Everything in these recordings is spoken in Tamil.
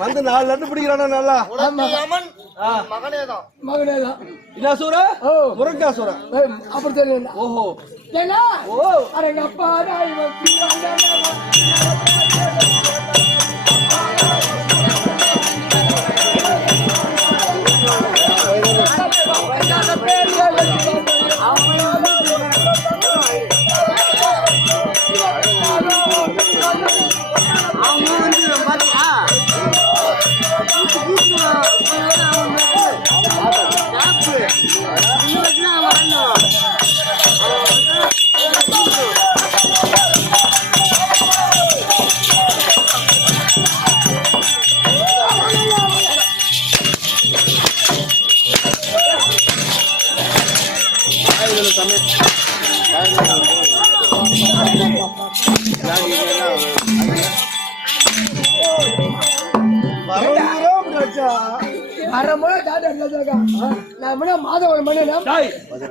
வந்து 4 நண்டு பிடிக்கிறானா நல்லா மகனேதான் என்ன சூரா முருங்கா சூரா அப்படி தெரியல. ஓஹோ ஓ எங்க அப்பா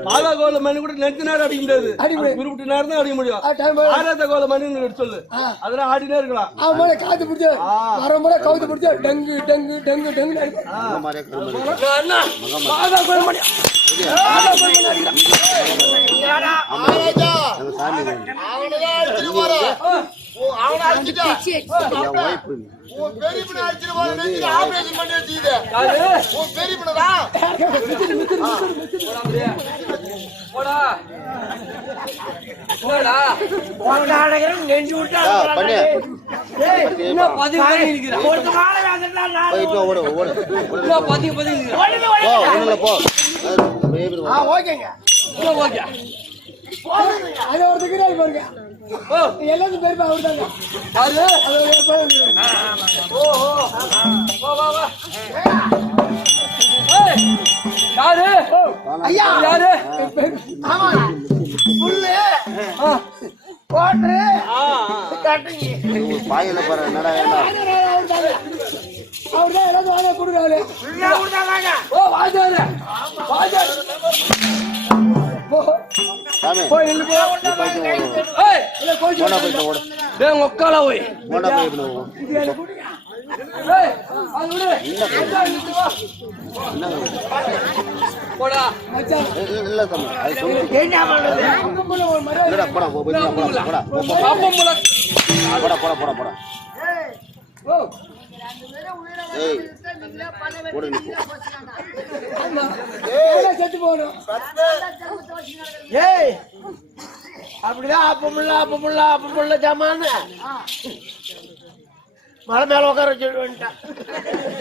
மாதவன் மணி கூட நெஞ்ச நேரம் அடிக்க முடியாது, குறிப்பிட்ட நேரம் தான் அடிக்க முடியும். ஆறாத கோல மணி சொல்லு, அதெல்லாம் ஆடினே இருக்கலாம். அவன் காத்து பிடிச்ச வரமுறை கவுத்து பிடிச்ச டங்கு டங்கு டங்கு டங்கு எல்லாத்தையும் பெருமை அவர்தாங்க. பாயில பாரு என்னடா அவர்தான் எல்லாத்தையும் வாங்க கொடுக்காரு. ஓ வாஜாரு வாஜாரு சாமி போய் நில்லு போ. ஏய் இல்ல கோச்சு போடா போயிட்டு ஓடு டேய் உங்க அக்கால போய் போடா போயிட்டு இது எனக்கு குடிங்க. ஏய் அது விடு போடா மச்சான் இல்ல சாமி அது சொல்லு என்ன பண்றது அங்கம்ல ஒரு மரம் இல்லடா போடா போடா போடா பாப்பம் போல போடா போடா போடா போடா ஓ ஏய் போடு நீ ஆமா ஏய் செத்து போறோம் ஏய் அப்படிதான் அப்பமுள்ள ஜாமான் மலை மேல உட்கார வச்சுட்டான்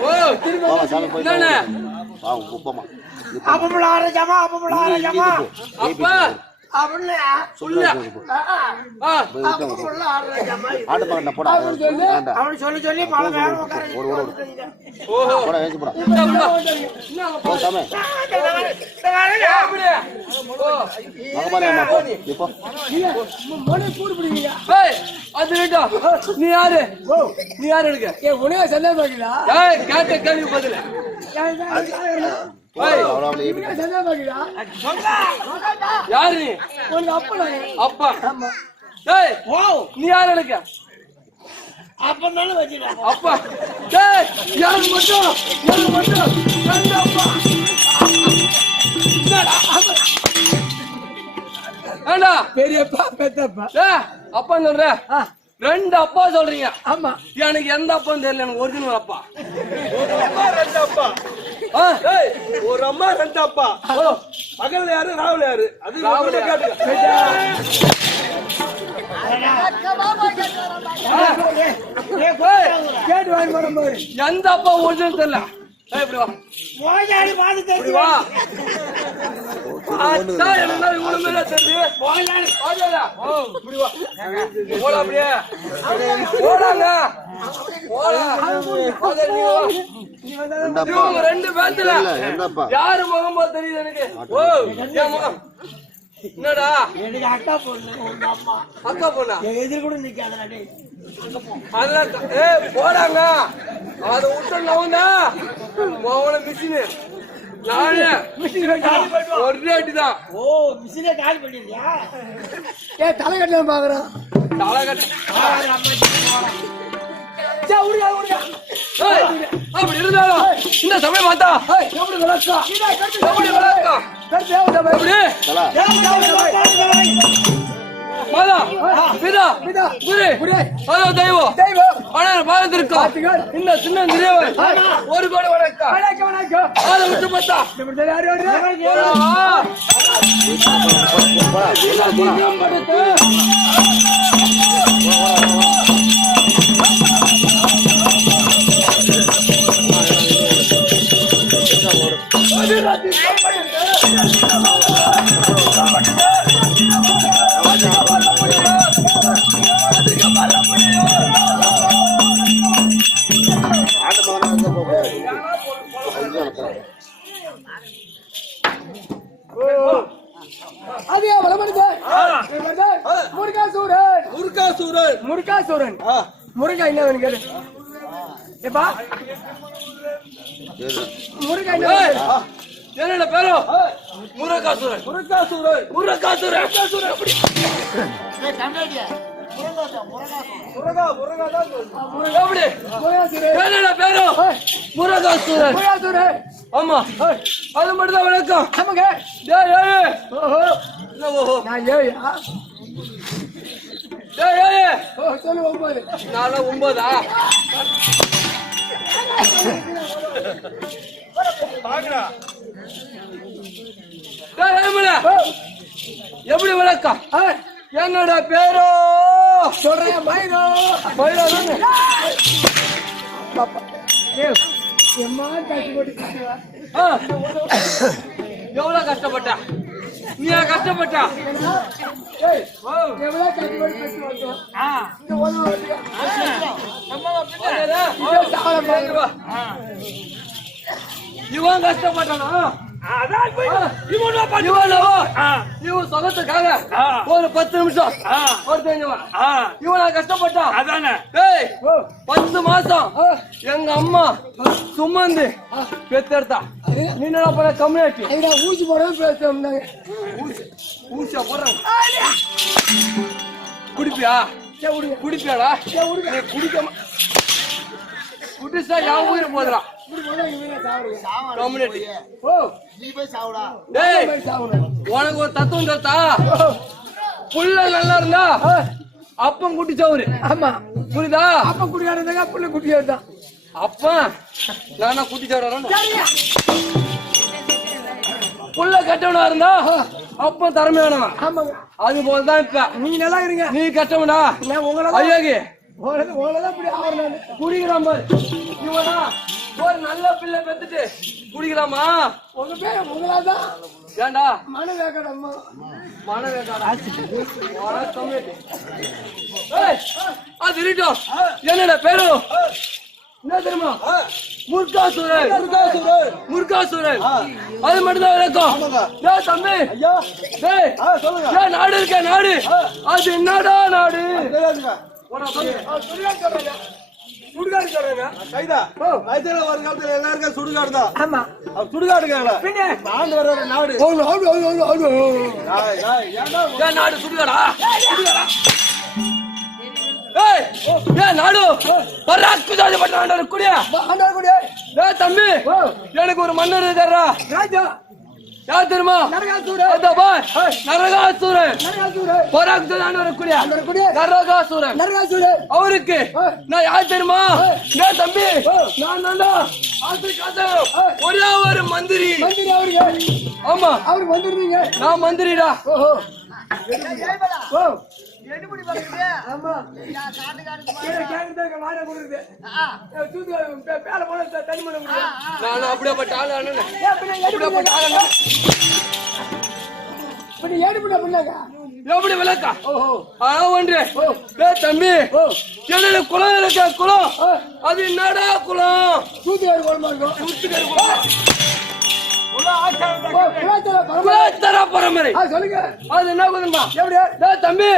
ஓ போமா சாமி போயிட்டு என்னண்ணே? வா போமா அப்பமுள்ள ஆற ஜாமா அப்பா அப்படின்னு புள்ள ஆ அப்பமுள்ள ஆற ஜாமா ஆட்டு பக்கத்துல போடா வேண்டாம் அவன் சொல்லி மலை மேல உட்கார ஓடு ஓடு ஓஹோ போடா ஏஞ்சி போடா என்ன போ சாமி மகமாரி அம்மா போ இப்போ மொழி கூடு பிடிங்க ஏய் அது வேண்டாம் நீ யாரு நீ யாரு எடுக்க ஏ உனே சந்தேகமாக்கிடா ஏய் கேட்ட கேள்வி பதில் ஏய் அவ்வளோ அவ்வளோ உனே சந்தேகமாக்கிடா யாரு நீ உனக்கு அப்பா அப்பா ஏய் நீ யாரு எடுக்க அப்பந்தாலும் வச்சுட்டான் அப்பா ஏய் யாரு மட்டும் ரெண்டு அப்பா ஏண்டா பெரியப்பா பெத்தப்பா ஏய் அப்பா சொல்ற ரெண்டு அப்பா சொல்றீங்க ஆமா எனக்கு எந்த அப்பான்னு தெரியல எனக்கு ஒரிஜினல் அப்பா ரெண்டு அப்பா ஏய் ஒரு அம்மா ரெண்டு அப்பா பகல் யாரு ராவுல யாரு அது ராவுல கேட்டுக்க கேட்டு வாங்கி போற மாதிரி எந்த அப்பா ஒரிஜினல் தெரியல ஏய் இப்படி வா போயாடி பாத்து இப்படி தெரிஞ்சு வா அத்தா என்ன இவ்வளவு மேல தெரியுது போயாடி போடா இப்படி வா போடா அப்படியே போடாங்க போடா போடா நீ வா ரெண்டப்பா இவங்க ரெண்டு பேத்துல ரெண்டப்பா யாரு முகம் போல தெரியுது எனக்கு ஓ என் முகம் என்னடா எனக்கு அக்கா பொண்ணு உங்க அம்மா அக்கா பொண்ணா என் எதிர் கூட நிக்காதடா டேய் அதெல்லாம் ஏய் போடாங்க அதை விட்டு நவந்தா மோகன மிஷினு நானே ஒரே அடிதான் ஓ மிஷினே கால் பண்ணிருக்கியா ஏ தலை கட்டல பாக்குறான் தலை கட்டு ஏய், அப்படி இருந்தாலும் இந்த சமயம் பார்த்தா எப்படி விளக்கா எப்படி வளர்க்கா எப்படி தலா மாதா பிதா பிதா, குரு குரு, அதோ தெய்வம் தெய்வம் ஆனால் பாலத்திற்கா பார்த்துகள். இந்த சின்ன திரைவன் ஒரு கோடி வணக்கம் வணக்கம் வணக்கம் அதை விட்டு பார்த்தா இப்படி தெரியும், யாரு யாரு? போடா போடா ஆட்டு மகனா அது ஏன் வளமனுதன்? முருகாசூரன் முருகாசூரன் முருகாசூரன் முருகா என்ன வேணும் கேளு ஏப்பா முருகா என்ன வேணும்? என்னோட பேரும் முருகாசுரன் முருகாசூரன் முருகாசுரன் முருகா முருகா தான் சொல்லு. எப்படி முருகாசூரன் என்னோட பேரும் முருகாசுரன் முருகாசூரன் ஆமா அது மட்டும் தான் வணக்கம் ஆமாங்க டேய் ஏய் ஓஹோ என்ன ஓஹோ நான் ஏயா டேய் ஏய் ஓ சொல்லு 9 நாளை 9ஆ பாக்குறா டேய் ஏமல எப்படி வணக்கம் என்னோட பேரோ சொல்றேன் மயிரோ மயிலா தானே பாப்பா ஏய் எம்மா காட்டி போட்டு கட்டுவா எவ்வளவு கஷ்டப்பட்ட நீ கஷ்டப்பட்ட ஏய் எவ்வளவு காட்டி போட்டு கட்டுவா இந்த ஒண்ணு வருது இவன் கஷ்டப்பட்டானா அதான் போய் இவனா பாத்து இவன் சொகத்துக்காக ஒரு 10 நிமிஷம் ஒருத்தவன் இவனா கஷ்டப்பட்டான். அதானே 10 மாசம் எங்க அம்மா சுமந்து பெத்தெடுத்தா. நீ என்ன பண்ண கம்யூனிட்டி ஊசி போடவே பேசுறாங்க. ஊசியா போடுறாங்க. குடிப்பியா குடிப்பியாடா? நீ குடிக்காம குடிச்சா என் உயிர் போதுடா. கம்யூனிட்டி உனக்கு ஒரு தத்துவம் தத்தா. புள்ள நல்லா இருந்தா அப்பம் குட்டி சவுரு. ஆமா புரியுதா? அப்ப குடியாடுங்க புள்ள குட்டியாடுதான். அப்ப நானா குட்டி சவுரா? புள்ள கட்டவனா இருந்தா அப்ப திறமையானவன். ஆமாங்க அது போலதான் இப்ப நீங்க நல்லா இருங்க. நீ கட்டவனா உங்களை ஐயோகி உங்களதான் இப்படி ஆவறானு குடிக்கிறான் பாரு. இவனா ஒரு நல்ல பிள்ளை பெத்துட்டு குடிக்கலாமா? உங்க பேர் உங்களாதான் ஏண்டா மனவேகடம்மா மனவேகாடா? அது இருக்கட்டும். என்னடா பேரு என்ன தெரியுமா? முருகாசுரன். முருகாசுரன் அது மட்டும்தான் விளக்கம். தம்பி நாடு இருக்க நாடு அது என்னடா நாடு? ஆமா நாடு சுடுகாடா? நாடு தம்பி எனக்கு ஒரு மன்னர் தர்றா. யார் தெரியுமா? நரகாசூரன். நரகாசூரன் அவருக்கு நான் யார் தெரியுமா? தம்பி நான் ஒரே ஒரு மந்திரி. ஆமா அவருக்கு வந்துருந்தீங்க. நான் மந்திரிடா. நான் அப்படியேப்பட்ட ஆளு. எப்படி விளக்கா? ஒன்று தம்பி என்னோட குளம் இருக்க குளம் அது என்னடா குளம்? தூத்துக்காரி குளமா இருக்கும். தூத்துக்காரி குலத்தர பரம்பரை. சொல்லுங்க அது என்ன குளமா? எப்படியா தம்பி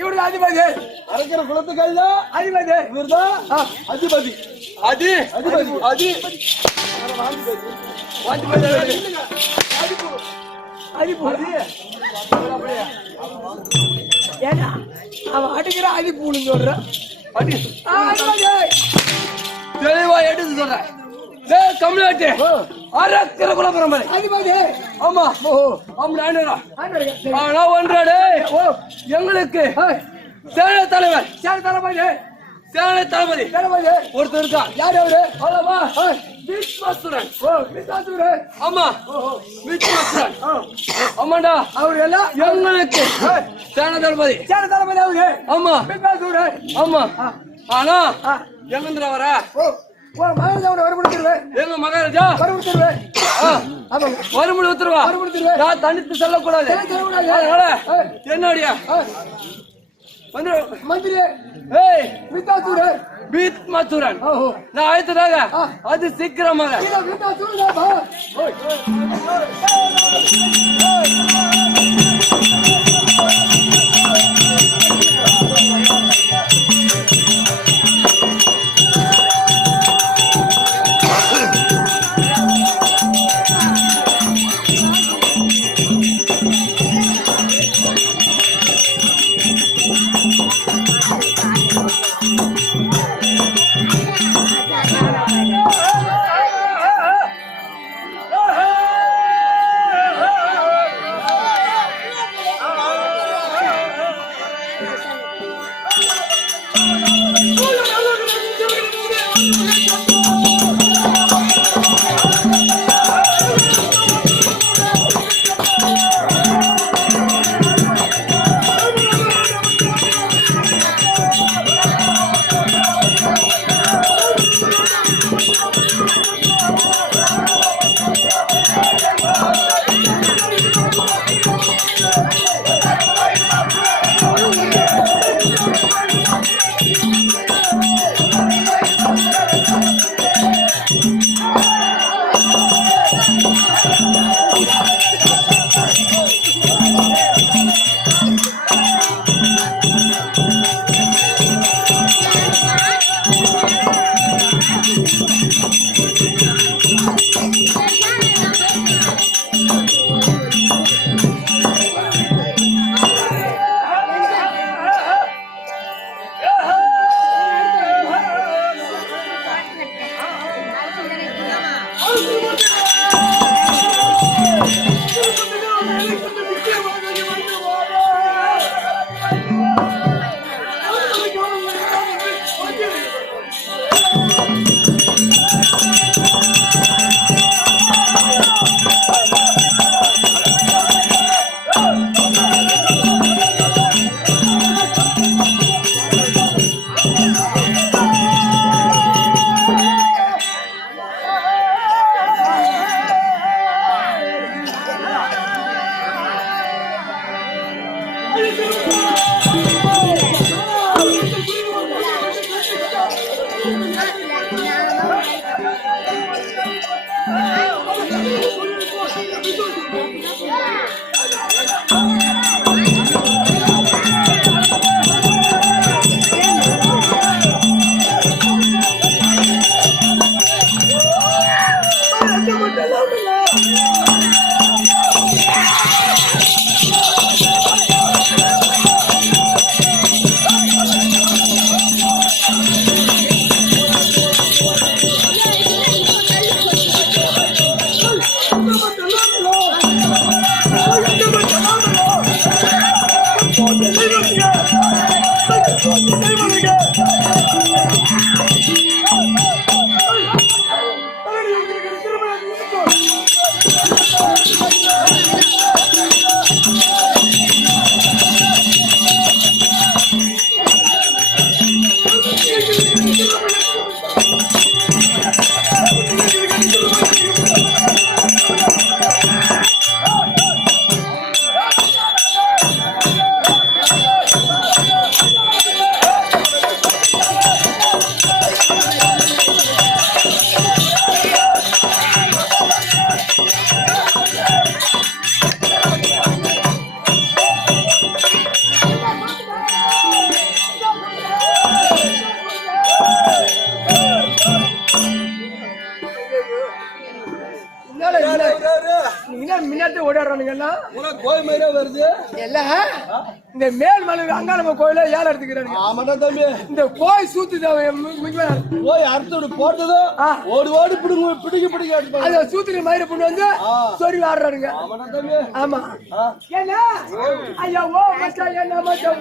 இவரு அதிபதி. அரக்கிற குலத்துக்கு அதிபதி இவர்தான் அதிபதி. அது அதிபதி ஏன்னா அவன் அடிக்கிற அதிபூன்னு சொல்றான். தெளிவா எடுத்து சொல்றேன். தமிழ்நாட்டு அரக்கிற குல பரம்பரை அதிபதி. ஆமா ஆனா ஒன்றாடு எங்களுக்கு சேனை தலைவர் சேனை தளபதி ஒருத்தர் இருக்கா. யாரு அவரு? விஸ்வாசுரன். ஆமா விஸ்வாசுரன். ஆமாண்டா அவரு எல்லாம் எங்களுக்கு சேனை தளபதி அவரு. ஆமா விஸ்வாசுரன். ஆமா ஆனா எங்க வர எங்க மகாராஜா வருமுடி உத்தரவா நான் தனித்து செல்லக்கூடாது. என்னடியா மந்திரி பீத்மாசுரன் நான் அழைத்ததாக அது சீக்கிரமாக இந்த மேல் மலை அங்காளம்ம கோயில ஏழை எடுத்துக்கிறாங்க. ஆமாடா தம்பி, இந்த கோயில் சூத்து போய் அறுத்தோடு போட்டதும் ஓடி ஓடி பிடிக்க அத சூத்துல மயிரை பொண்ணு வந்து சொல்லி ஆடுறானுங்க. ஆமாடா தம்பி. ஆமா ஏன்னா ஐயா ஓ மச்சா என்ன மச்சா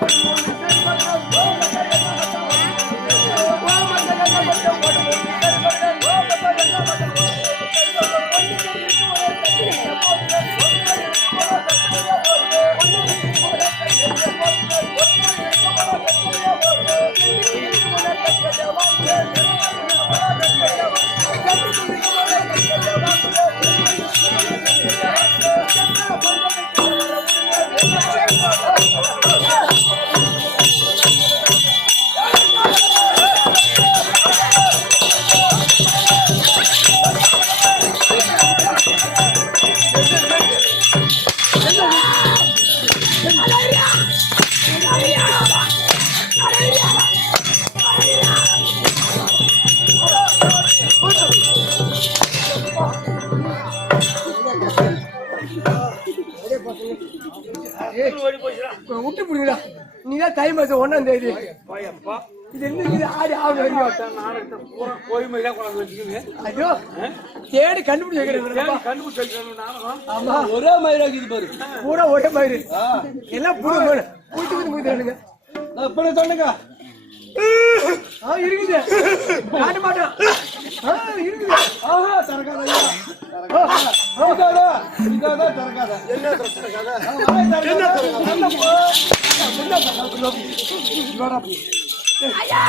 விட்டு புடிங்களா? நீதான் தை மாசம் 1ஆம் தேதி இது என்ன ஆடி ஆகணும். ஐயோ தேடி கண்டுபிடிச்சு ஆமா ஒரே மயிராக்குது பாரு, பூரா ஒரே மயிறு எல்லாம் பூரா போயிட்டு சொன்னங்க இருக்குது காட்ட மாட்டோம். இருக்குது. ஆஹா தரகாத ஐயா இதாதா தரகாத என்ன தரகாத என்ன தரகாத ஐயா!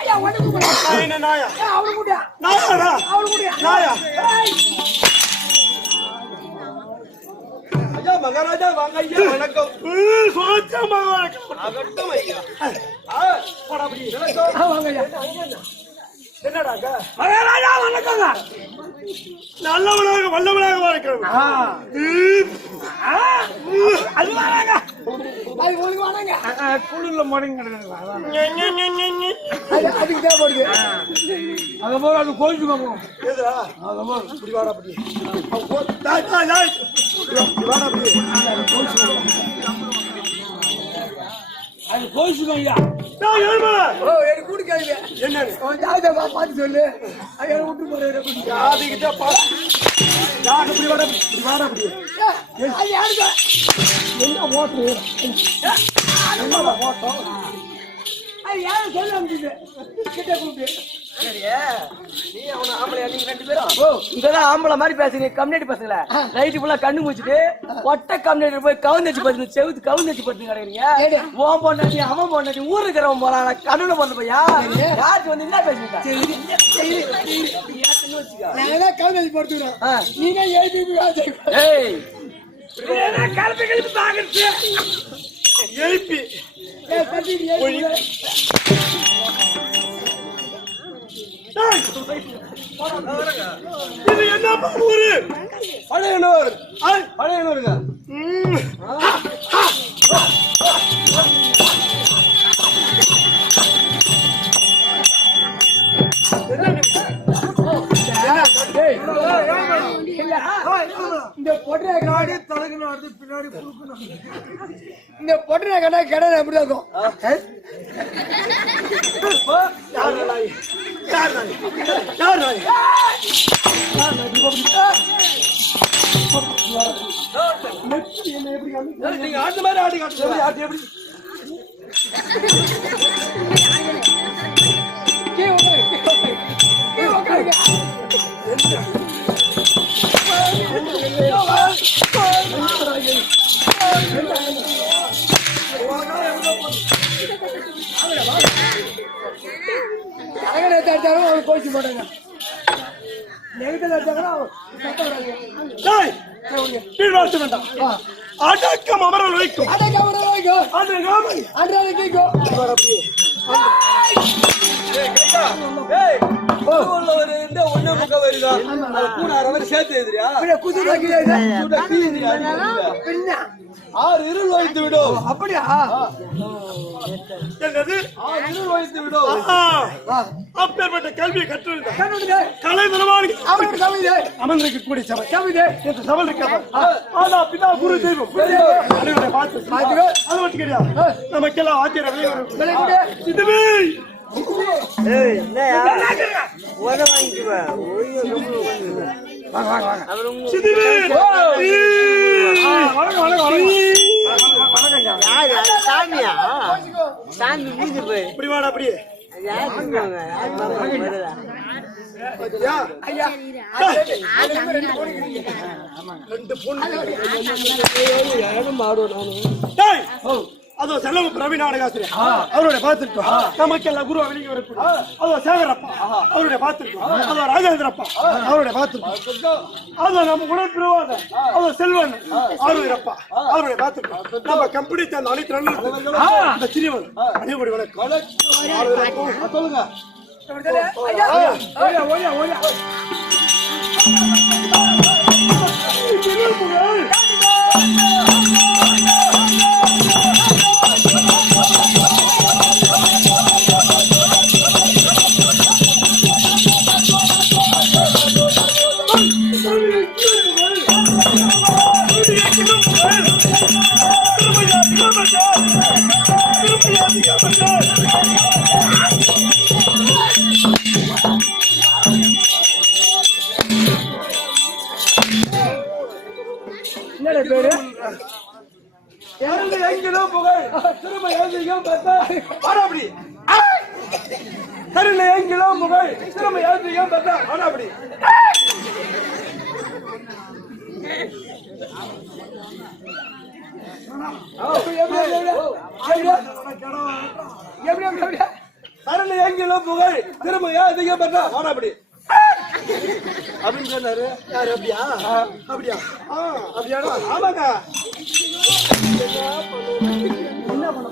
ஐயா, உடம்பு கூட. நாயா அவனு கூட. நாயா அவனு கூட. நாயா ஐயா மகாராஜா வாங்க ஐயா வணக்கம் சோச்சமா வணக்கம் அகட்டம் ஐயா போடா அப்படி வாங்க ஐயா. என்னடா மகாராஜா வணக்கங்க. நல்லவனாக வல்லவனாக வணக்கம் அது வராங்க. அது உங்களுக்கு வராங்க. குளிர்ல மடங்க அதுக்கு தேவைப்படுது. அத போல அது கோயிச்சுக்கோங்க. எதுடா அதமா இப்படி வாடா அப்படி டேய் டேய் டேய் வாடா அப்படி அது கோயிச்சுக்கோங்க ஐயா. டேய் ஏமா ஓ எனக்கு குடிக்காதீங்க. என்ன உன் ஜாதகத்தை பார்த்து சொல்லு. ஐயா விட்டு போறேன் குடிக்க. அதுகிட்ட பாத்து யார் இப்படி வாடா அப்படி அது யாருங்க? என்ன ஓட்டு? என்ன ஓட்டம்? அது யாரும் சொல்ல முடியுது. கிட்ட கூப்பிட்டு. நீ அவன ஆம்பளை நீங்க ரெண்டு பேரும் இதெல்லாம் ஆம்பளை மாதிரி பேசுறீங்க. கம்யூனிட்டி பசங்கள நைட்டு ஃபுல்லா கண்ணு மூச்சிட்டு ஒட்ட கம்யூனிட்டி போய் கவுந்தச்சு பத்து செவுத்து கவுந்தச்சு பத்து கிடைக்கிறீங்க. ஓம் பொண்டாட்டி அவன் பொண்டாட்டி ஊர் இருக்கிறவன் போறான் கண்ணுல போன பையா யாருக்கு வந்து என்ன பேசுறீங்க? நாங்க கவுண்டர் போட்டுறோம். நீங்க எழுதி ஏய் கலப்பி கலப்பி பாக்குறது. எழுப்பி இது என்ன ஊரு பழையனூர் பழையனூருங்க. இந்த பொட்டை காடு தலகு நாடு பின்னாடி புழுக்கணும். இந்த பொட்டை கடை கடை எப்படி இருக்கும்? யார் நாய் நீங்க ஆட்டு மாதிரி ஆடி காட்டு ஆட்டு எப்படி கோச்சு போட்டாங்க. அடக்கம் அமரல் வைக்கும் சேர்த்து எதிரியா ஆறு இருள் வைத்து விடும். அப்படியா? என்னது இருள் வைத்து விடும். அப்பேற்பட்ட கல்வியை கற்று கலை நிலவான அமர்ந்திருக்க கூடிய சபை என்று சபை இருக்காது. ஆனா பிதா குரு தெய்வம் பார்த்து அது மட்டும் கிடையாது. நமக்கெல்லாம் ஆச்சரியம் இதுவே இப்படி வாடா அப்படியே அதோ செலவு பிரவீன் நாடகாசிரியர் அவருடைய பார்த்திருக்கோம். நமக்கெல்லாம் குரு வெளியே வரக்கூடிய அதோ சேகரப்பா அவருடைய பார்த்திருக்கோம். அதோ ராஜேந்திரப்பா அவருடைய பார்த்திருக்கோம். அதோ நம்ம உடற்பிரவாத அதோ செல்வன் ஆறுவீரப்பா அவருடைய பார்த்திருக்கோம். நம்ம கம்பெனி சேர்ந்த அனைத்து அந்த சிறியவன் அனைவருடைய வணக்கம் சொல்லுங்க. என்னடா பேரு சரண்ல எங்கிலும் புகழ் திரும்ப எழுதியும் பார்த்தா வாடா அப்படி சரண்ல எங்கிலும் புகழ் திரும்ப எழுதியும் பார்த்தா வாடா அப்படி சரண்ல எங்கிலும் புகழ் திரும்ப எழுதியும் பார்த்தா வாடா அப்படி அப்படின்னு சொன்னாரு. யாரு அப்படியா? அப்படியா? அப்படியாடா? ஆமாங்க. என்ன பண்ண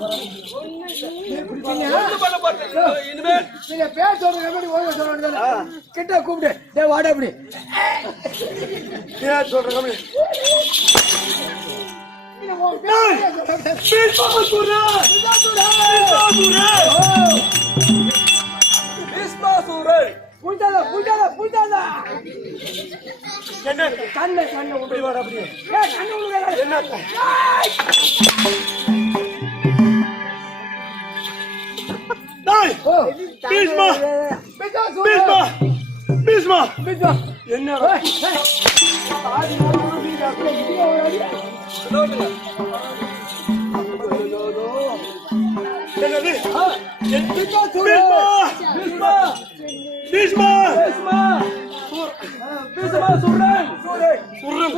போறீங்க? இனிமே நீங்க பேர் சொல்றது எப்படி ஓய்வு சொல்றீங்க? கிட்ட கூப்பிட்டு டேய் வாடா அப்படி. பேர் சொல்றேன். புய்தாதா என்ன கண்ணை இப்படி வாடா அப்படியே. கண்ணை உள்ள என்ன டேய் பீஸ்மா பீஸ்மா பீஸ்மா பிச்சா என்னடா ஆதி ஒரு வீடியோ என்னது பிச்சா பீஸ்மா பீஸ்மா பீஸ்மா பீஸ்மா பீஸ்மா சுரன் சுர்ரம்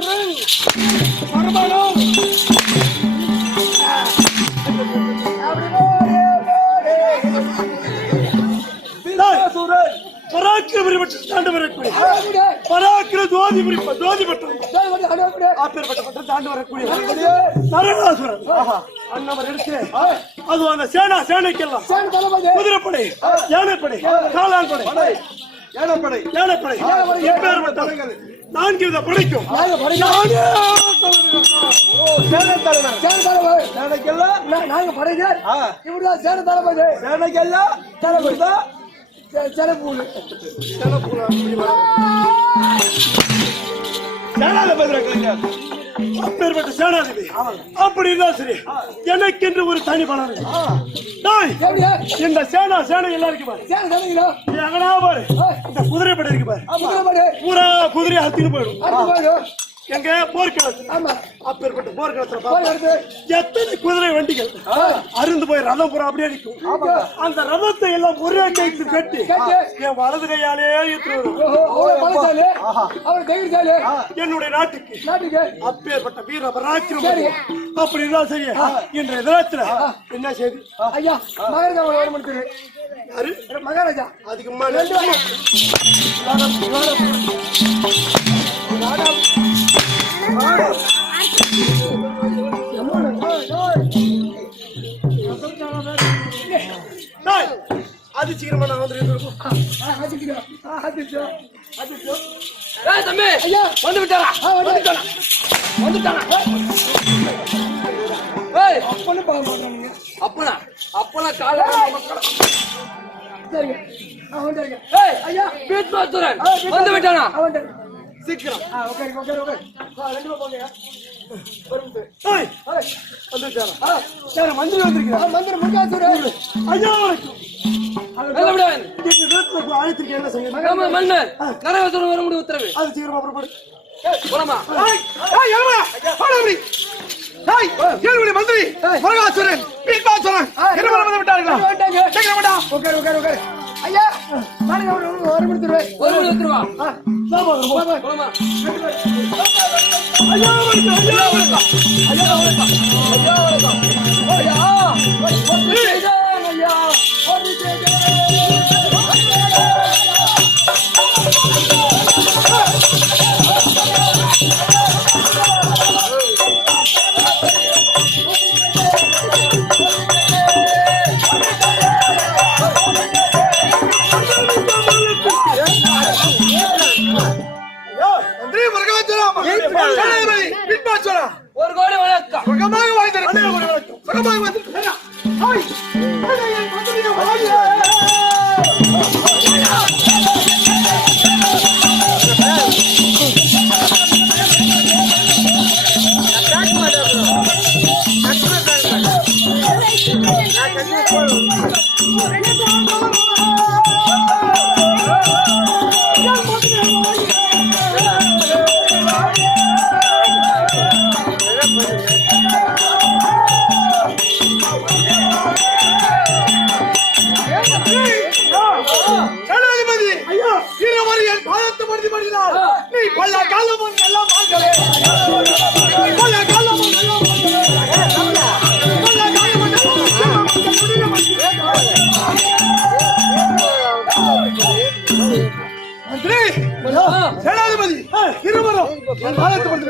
பரமானம் பீஸ்மா சுரன் பராக்கிரமப்பட்ட தாண்டு வரக்கூடிய பராக்கிர தோதிபட்ட ஆப்பேற்பட்ட தாண்டு வரக்கூடிய நரகாசுரன் அண்ணவர் எடுத்து அது அந்த சேனைக்கெல்லாம் குதிரைப்படை யானைப்படை காலான் படை யானைப்படை யானைப்படை எப்பேற்பட்ட 4 வித படைக்கும் சேனைக்கெல்லாம் நாங்க படைகள் இவருதான் சேன தலைமை சேனைக்கெல்லாம் தலைமைதான் சேனப்பூல் அப்பேற்பட்ட சேனாதிபதி அப்படி இருந்தா சரி எனக்கென்று ஒரு தனி பலம் இந்த சேனை எல்லாருக்கும் பாரு சேன தலைமையில எங்கனா பாரு இந்த குதிரைப்படை இருக்கு பாரு பூரா குதிரையை அத்தின்னு போயிடும் எங்க போர்க்களத்துல ஆமா அப்பேற்பட்ட போர்க்களத்துல எத்தனை குதிரை வண்டிகள் அருந்து போய் ரதம் பூரா அப்படியே நிற்கும் அந்த ரதத்தை எல்லாம் ஒரே கைத்து கட்டி என் வலது கையாலே என்னுடைய நாட்டுக்கு அப்பேற்பட்ட வீர பராக்கிரமம் அப்படி இருந்தா சரி இன்றைய தினத்துல என்ன செய்து ஐயா மகாராஜா ஒரு மணிக்கு யாரு மகாராஜா அதுக்கு முன்னாடி அது சீக்கிரமா நான் தம்பி ஐயா வந்து விட்டாரா வந்துட்டானா ஏய் அப்பன்னு பார்க்க மாட்டானுங்க அப்பனா கால சரிங்க வந்துருங்க ஏய் ஐயா பீஸ்மா சுரன் வந்து விட்டானா அவன் சீக்கிரம் ஓகே ரெண்டு போங்க மந்திரி வந்திருக்கிறேன் மந்திர முகாசூர் ஐயா வணக்கம் ஆயத்திற்கு என்ன செய்ய மன்னர் நரகாசுரன் வர முடியும் உத்தரவு அது சீக்கிரமா புறப்படு போலாமா மந்திரி மரகாசுரன் பீஸ்மாசுரன் என்ன விட்டார்களா ஓகே ஐயா நாளைக்கு ஒரு கொடுத்துருவேன் ஒரு மணி உத்தரவா போலாமா ஐயா வணக்கம் ஒரு கோடி வணக்கம் சுகமாக வாழ்ந்திருக்கிறேன் சுகமாக வாழ்ந்திருக்கிறேன் சேனாதிபதி ஐயா இருவரி என் பாதத்தை படுத்தி படுத்தினார் நீ பல்ல காலமும் நல்லா மாட்டலே பல்ல காலமும் நல்லா மாட்டலே பல்ல காலமும் மந்திரி சேனாதிபதி இருவரும் என் பாதத்தை படுத்தி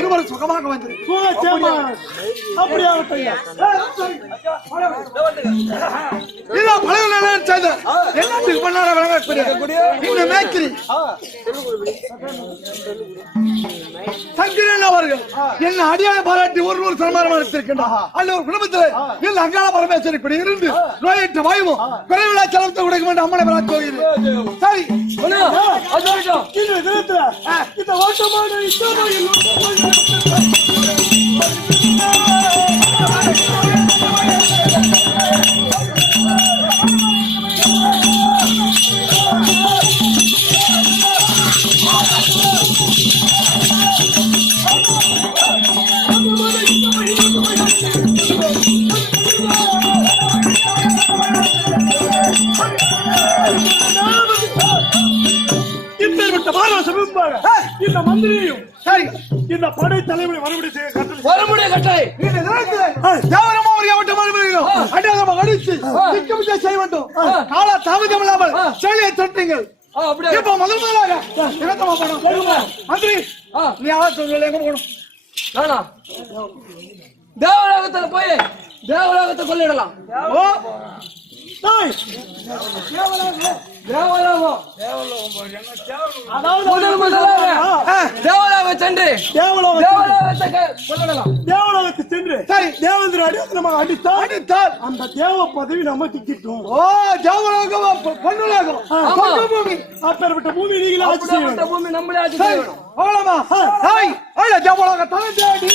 இருவரும் சுகமாக வந்து அப்படியாகட்டும் ஐயா. இதோ பலவீனம் செய்த எல்லாத்துக்கு பண்ணார வழங்கக்கூடிய இந்த மேய்க்கிரி சங்கிரன் அவர்கள் என்ன அடியான பாராட்டி ஒரு சன்மானம் அளித்திருக்கின்றார். அந்த ஒரு குடும்பத்தில் என் அங்காள பரமேஸ்வரி இப்படி இருந்து நோயற்ற வாயுவும் குறைவில்லா செலவத்தை கொடுக்க வேண்டும் அம்மனை பிரார்த்தி வருகிறது. சரி இந்த தினத்துல இந்த ஓட்டமான இந்த மந்திரியும் சரி இந்த படை தலைவரை மறுபடி செய்ய கட்டளை வரமுடைய கட்டளை இந்த நேரத்தில் தேவரமா ஒரு யாவட்ட மறுபடியும் அடியாக அடித்து திக்கமிச்சை செய்ய வேண்டும். கால தாமதம் இல்லாமல் செயலியை தொட்டீங்கள். அப்படியே இப்ப முதலாக இனத்தமா போனோம். மந்திரி நீ யாரும் சொல்லல எங்க போகணும்? நானா தேவலோகத்துல போய் தேவலோகத்தை கொள்ளிடலாம். ஓ தேவலோகம் முதல் முதலாக தேவலோகம் சென்று தேவலோகத்தை கொள்ளிடலாம். தேவலோகத்தை சென்று சரி தேவேந்திர அடித்தமாக அடித்தால் அந்த தேவ பதவி நமக்கு கிட்டும். ஓ தேவலோகம் பொன்னுலோகம் பூமி அப்பேற்பட்ட பூமி நீங்களே ஆட்சி செய்ய அப்படிப்பட்ட வேண்டும். பூமி நம்மளே ஆட்சி செய்யணும். போகலாமா? ஹாய் ஐயா தேவலோகம் தலை தேடி